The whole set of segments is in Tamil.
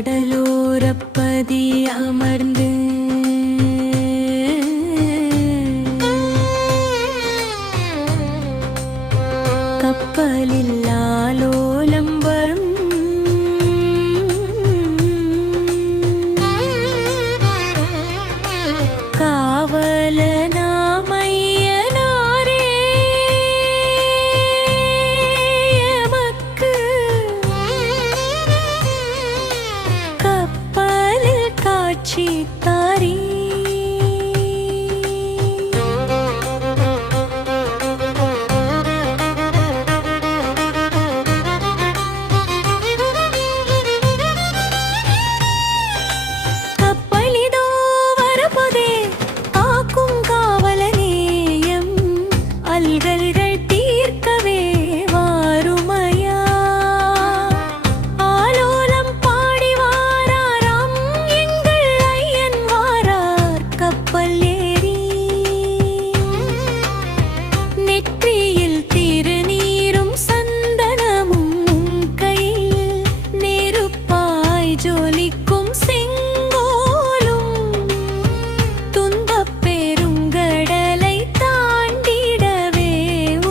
கடலோரப்பதி அமர்ந்து கப்பலில் ஆலோலம் வரும் காவலனாமையனாரே எமக்கு கப்பலில் காட்சி தாரீ. ஜொலிக்கும் செங்கோலும் துன்பப் பெருங்கடலை தாண்டிடவே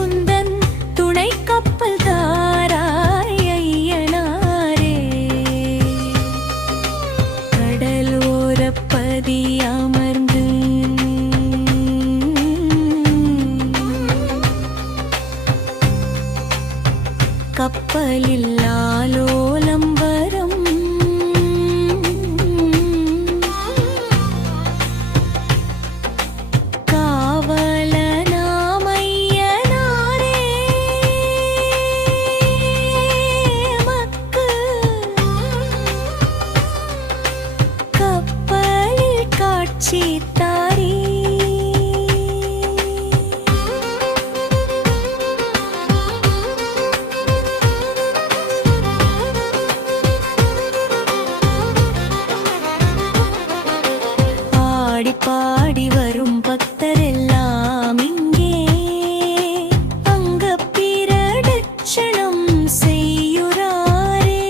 உந்தன் துணை கப்பல் தாராய் ஐயனாரே. கடலோரப்பதி அமர்ந்து கப்பலில் ஆலோலம் வரும் சீதாரி. ஆடி பாடி வரும் பக்தரெல்லாம் இங்கே அங்க பிரதட்சணம் செய்யுறாரே.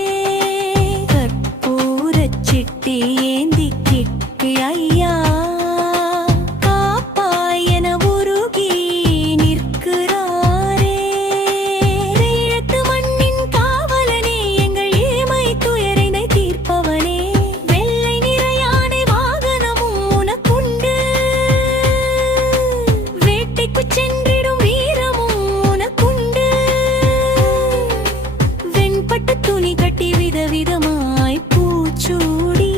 கற்பூரச் சிட்டி ஏந்தி கிட்டு ஐயா காப்பாயன உருகி நிற்கிறாரே. ஈழத்து மண்ணின் காவலனே, எங்கள் ஏமை துயரினை தீர்ப்பவனே, வெள்ளை நிற யானை வாகனமும் உனக்குண்டு, வேட்டைக்குச் சென்றிடும் வீரமும் உனக்குண்டு. வெண்பட்டு துணி கட்டி விதவிதமாய் பூச்சூடி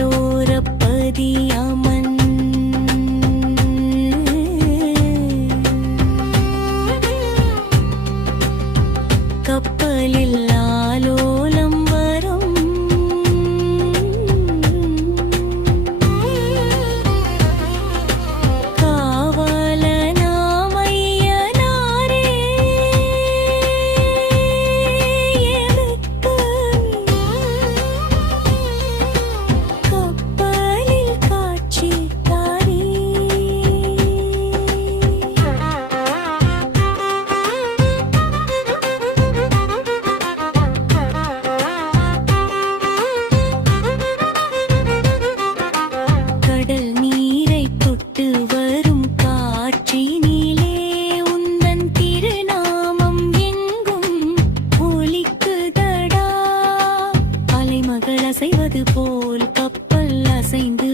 கடலோரப்பதி அமன் கப்பலில் ஆலோலம் வரும் காவலனாமையனாரே எமக்கு கடல் நீரை தொட்டு வரும் காற்றினிலே உந்தன் திருநாமம் எங்கும் ஒலிக்குதடா. அலைமகள் அசைவது போல் கப்பல் அசைந்து